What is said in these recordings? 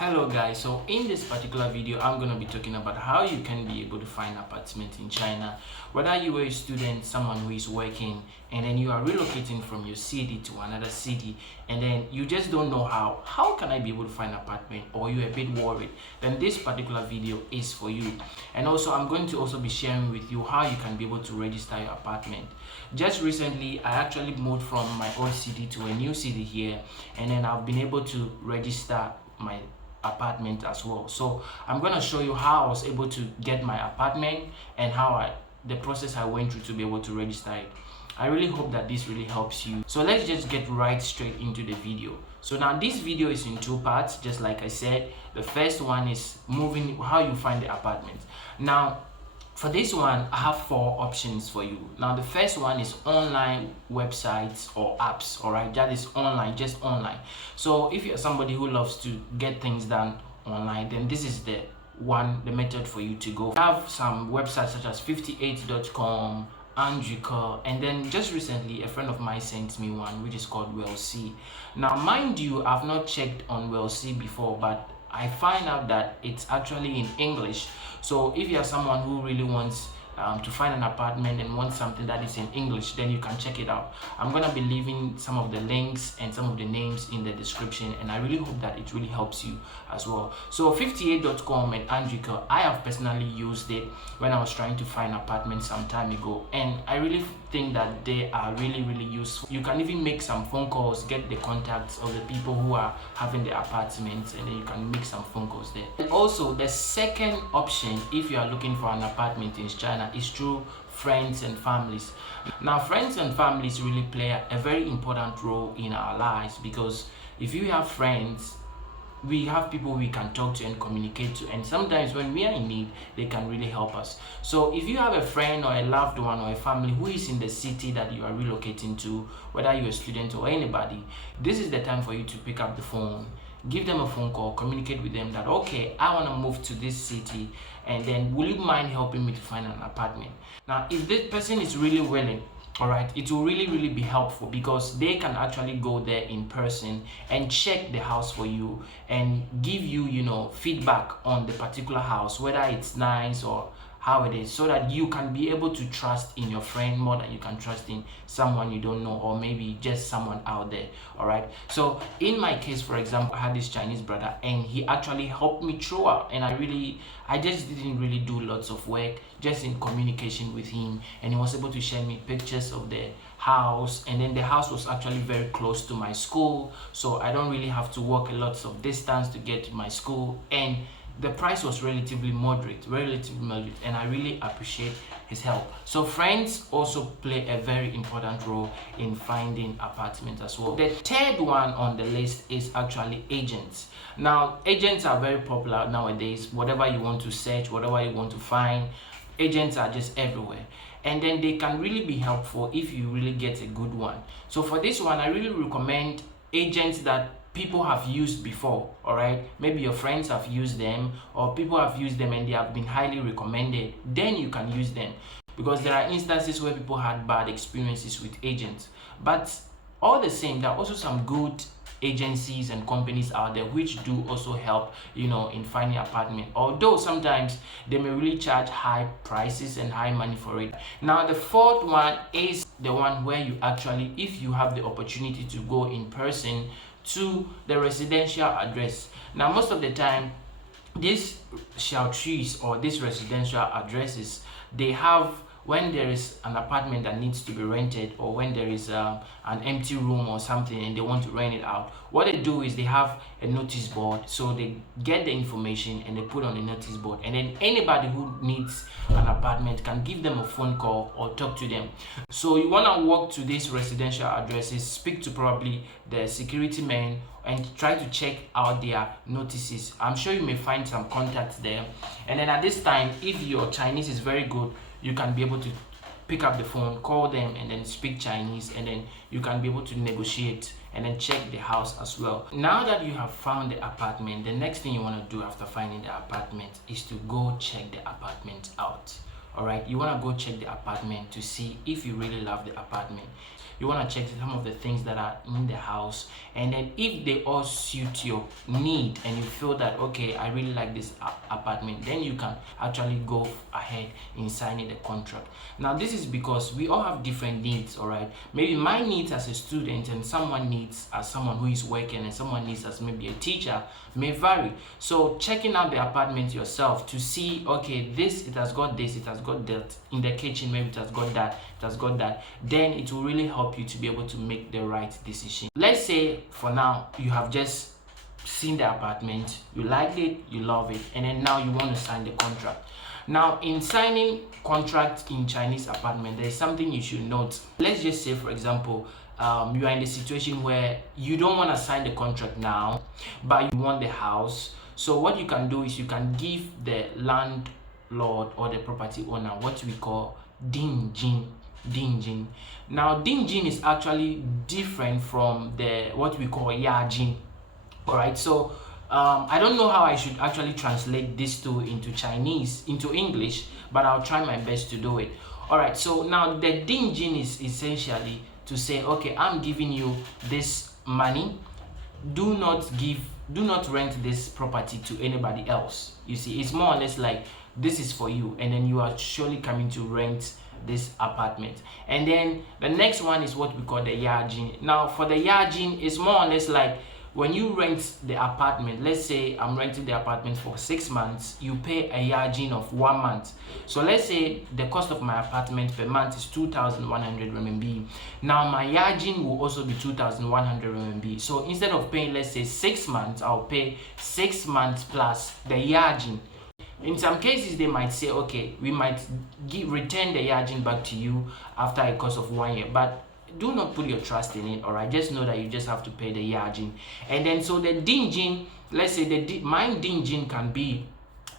Hello guys, so in this particular video I'm going to be talking about how you can be able to find apartment in China. Whether you are a student, someone who is working, and then you are relocating from your city to another city, and then you just don't know how can I be able to find apartment, or you're a bit worried, then this particular video is for you. And also I'm going to also be sharing with you how you can be able to register your apartment. Just recently I actually moved from my old city to a new city here, and then I've been able to register my apartment as well. So I'm going to show you how I was able to get my apartment and the process I went through to be able to register it. I really hope that this really helps you. So let's just get right straight into the video. So now this video is in two parts, just like I said. The first one is how you find the apartment. Now for this one, I have four options for you. Now, the first one is online websites or apps, all right? That is online, just online. So if you're somebody who loves to get things done online, then this is the method for you to go. I have some websites such as 58.com, Andrica, and then just recently a friend of mine sent me one which is called WellC. Now, mind you, I've not checked on WellC before, but I find out that it's actually in English. So if you are someone who really wants to find an apartment and wants something that is in English, then you can check it out. I'm gonna be leaving some of the links and some of the names in the description, and I really hope that it really helps you as well. So 58.com and Andrica, I have personally used it when I was trying to find apartments some time ago, and I really think that they are really useful. You can even make some phone calls, get the contacts of the people who are having the apartments, and then you can make some phone calls there. And also the second option, if you are looking for an apartment in China, is through friends and families. Now friends and families really play a very important role in our lives, because if you have friends, we have people we can talk to and communicate to, and sometimes when we are in need, they can really help us. So if you have a friend or a loved one or a family who is in the city that you are relocating to, whether you're a student or anybody, this is the time for you to pick up the phone, give them a phone call, communicate with them that, okay, I want to move to this city, and then will you mind helping me to find an apartment? Now if this person is really willing, all right, it will really be helpful, because they can actually go there in person and check the house for you and give you, feedback on the particular house, whether it's nice or how it is, so that you can be able to trust in your friend more than you can trust in someone you don't know, or maybe just someone out there. All right, so in my case, for example, I had this Chinese brother, and he actually helped me throughout, and I just didn't really do lots of work, just in communication with him, and he was able to share me pictures of the house, and then the house was actually very close to my school, so I don't really have to walk a lot of distance to get to my school, and the price was relatively moderate, and I really appreciate his help. So friends also play a very important role in finding apartments as well. The third one on the list is actually agents. Now agents are very popular nowadays. Whatever you want to search, whatever you want to find, agents are just everywhere, and then they can really be helpful if you really get a good one. So for this one, I really recommend agents that people have used before. All right, maybe your friends have used them, or people have used them and they have been highly recommended. Then you can use them, because there are instances where people had bad experiences with agents. But all the same, there are also some good agencies and companies out there which do also help, in finding apartment, although sometimes they may really charge high prices and high money for it. Now the fourth one is the one where you actually, if you have the opportunity to go in person to the residential address. Now most of the time, these shelters or these residential addresses, they have, when there is an apartment that needs to be rented, or when there is an empty room or something and they want to rent it out, what they do is they have a notice board. So they get the information and they put on the notice board, and then anybody who needs an apartment can give them a phone call or talk to them. So you want to walk to these residential addresses, speak to probably the security men, and try to check out their notices. I'm sure you may find some contacts there, and then at this time, if your Chinese is very good, you can be able to pick up the phone, call them, and then speak Chinese, and then you can be able to negotiate and then check the house as well. Now that you have found the apartment, the next thing you want to do after finding the apartment is to go check the apartment out. All right, you want to go check the apartment to see if you really love the apartment. You want to check some of the things that are in the house, and then if they all suit your need and you feel that okay, I really like this apartment, then you can actually go ahead in signing the contract. Now this is because we all have different needs. All right, maybe my needs as a student and someone needs as someone who is working and someone needs as maybe a teacher may vary. So checking out the apartment yourself to see, okay, this, it has got this, it has got that in the kitchen, maybe it has got that, it has got that, then it will really help you to be able to make the right decision. Let's say for now you have just seen the apartment, you liked it, you love it, and then now you want to sign the contract. Now in signing contract in Chinese apartment, there is something you should note. Let's just say, for example, you are in the situation where you don't want to sign the contract now, but you want the house. So what you can do is you can give the landlord or the property owner what we call dingjin. Now dingjin is actually different from the what we call yajin. All right, so I don't know how I should actually translate these two into English, but I'll try my best to do it. All right, so now the dingjin is essentially to say, okay, I'm giving you this money, do not rent this property to anybody else. You see, it's more or less like this is for you, and then you are surely coming to rent this apartment. And then the next one is what we call the yajin. Now for the yajin, it's more or less like when you rent the apartment. Let's say I'm renting the apartment for 6 months, you pay a yajin of 1 month. So let's say the cost of my apartment per month is 2,100 RMB. Now my yajin will also be 2,100 RMB. So instead of paying, let's say 6 months, I'll pay 6 months plus the yajin. In some cases, they might say, okay, we might return the yajin back to you after a course of 1 year, but do not put your trust in it. All right, just know that you just have to pay the yajin. And then so the dingjin, let's say my dingjin can be,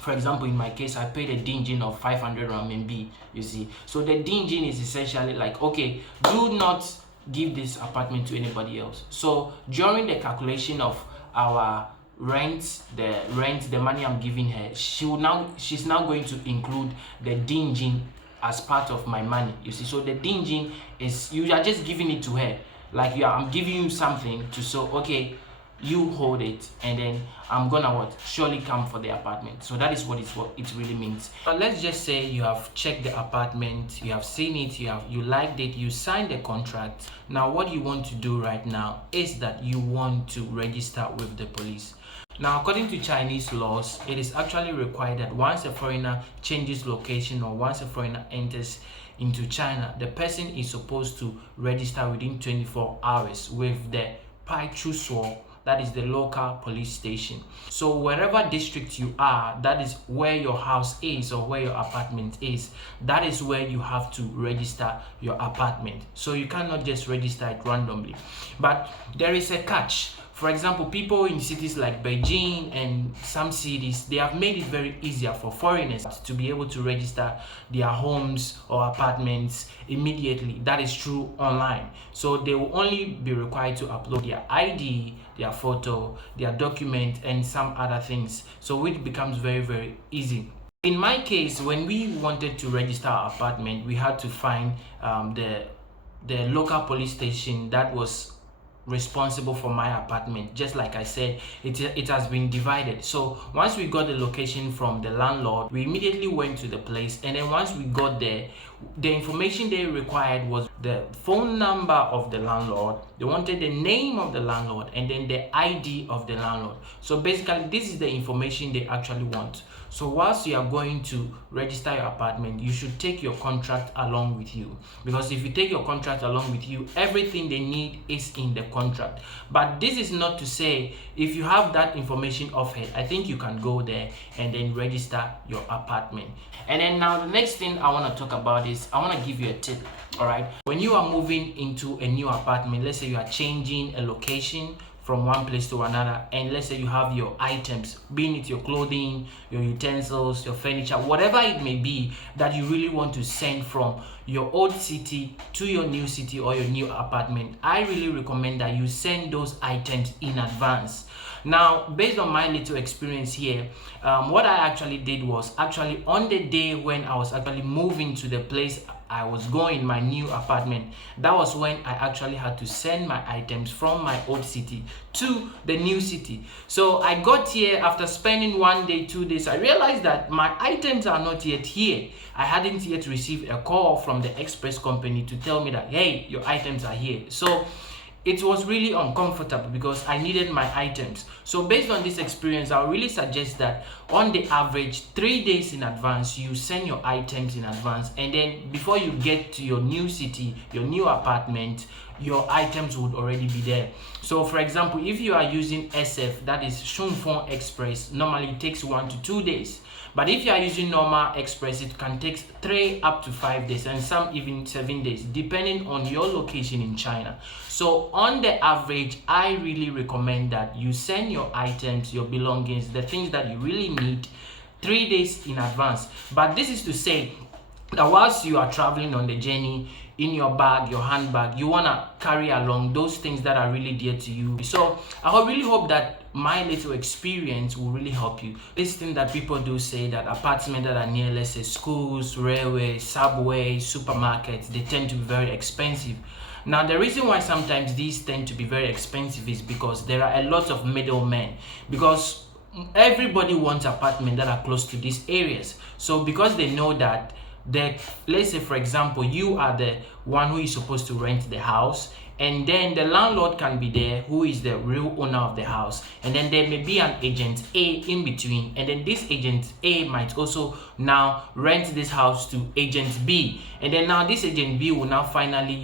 for example, in my case, I paid a dingjin of 500 RMB. You see, so the dingjin is essentially like, okay, do not give this apartment to anybody else. So during the calculation of our the money I'm giving her, she's now going to include the dingjin as part of my money. You see, so the dingjin is, you are just giving it to her, like I'm giving you something to, so okay, you hold it, and then I'm gonna surely come for the apartment. So that is what it really means. But let's just say you have checked the apartment, you have seen it, you liked it, you signed the contract. Now what you want to do right now is that you want to register with the police. Now, according to Chinese laws, it is actually required that once a foreigner changes location or once a foreigner enters into China, the person is supposed to register within 24 hours with the Paichusuo, that is the local police station. So wherever district you are, that is where your house is or where your apartment is, that is where you have to register your apartment. So you cannot just register it randomly. But there is a catch. For example, people in cities like Beijing and some cities, they have made it very easier for foreigners to be able to register their homes or apartments immediately. That is true online. So they will only be required to upload their ID, their photo, their document, and some other things. So it becomes very, very easy. In my case, when we wanted to register our apartment, we had to find the local police station that was responsible for my apartment. Just like I said, it has been divided. So once we got the location from the landlord, we immediately went to the place, and then once we got there, the information they required was the phone number of the landlord. They wanted the name of the landlord and then the ID of the landlord. So basically, this is the information they actually want. So whilst you are going to register your apartment, you should take your contract along with you, because if you take your contract along with you, everything they need is in the contract. But this is not to say if you have that information offhand, I think you can go there and then register your apartment. And then now the next thing I want to talk about is I want to give you a tip. All right, when you are moving into a new apartment, let's say you are changing a location from one place to another, and let's say you have your items, being it your clothing, your utensils, your furniture, whatever it may be that you really want to send from your old city to your new city or your new apartment, I really recommend that you send those items in advance. Now, based on my little experience here, what I actually did was actually on the day when I was actually moving to the place I was going, my new apartment, that was when I actually had to send my items from my old city to the new city. So I got here after spending 1 day, 2 days. I realized that my items are not yet here. I hadn't yet received a call from the express company to tell me that, hey, your items are here. So it was really uncomfortable because I needed my items. So based on this experience, I really suggest that on the average 3 days in advance, you send your items in advance, and then before you get to your new city, your new apartment, your items would already be there. So for example, if you are using SF, that is Shunfeng Express, normally it takes 1 to 2 days. But if you are using normal express, it can take 3 up to 5 days, and some even 7 days, depending on your location in China. So on the average, I really recommend that you send your items, your belongings, the things that you really need 3 days in advance. But this is to say that whilst you are traveling on the journey, in your bag, your handbag, you want to carry along those things that are really dear to you. So I really hope that my little experience will really help you. This thing that people do say, that apartments that are near, let's say, schools, railways, subways, supermarkets, they tend to be very expensive. Now, the reason why sometimes these tend to be very expensive is because there are a lot of middlemen, because everybody wants apartments that are close to these areas. So because they know that let's say for example, you are the one who is supposed to rent the house, and then the landlord can be there, who is the real owner of the house, and then there may be an agent A in between, and then this agent A might also now rent this house to agent B, and then now this agent B will now finally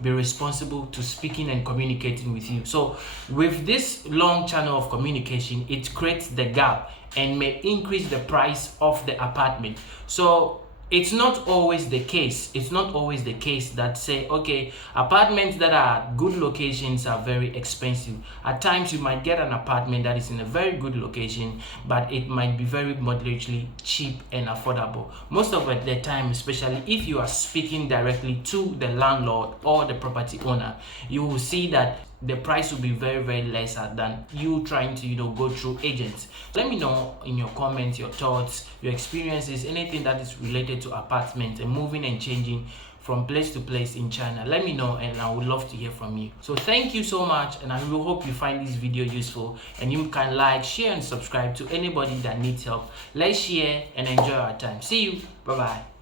be responsible to speaking and communicating with you. So with this long channel of communication, it creates the gap and may increase the price of the apartment. So it's not always the case. It's not always the case that say, okay, apartments that are good locations are very expensive. At times you might get an apartment that is in a very good location, but it might be very moderately cheap and affordable. Most of the time, especially if you are speaking directly to the landlord or the property owner, you will see that the price will be very, very lesser than you trying to go through agents. Let me know in your comments your thoughts, your experiences, anything that is related to apartments and moving and changing from place to place in China. Let me know, and I would love to hear from you. So thank you so much, and I will hope you find this video useful, and you can like, share and subscribe to anybody that needs help. Let's share and enjoy our time. See you. Bye bye.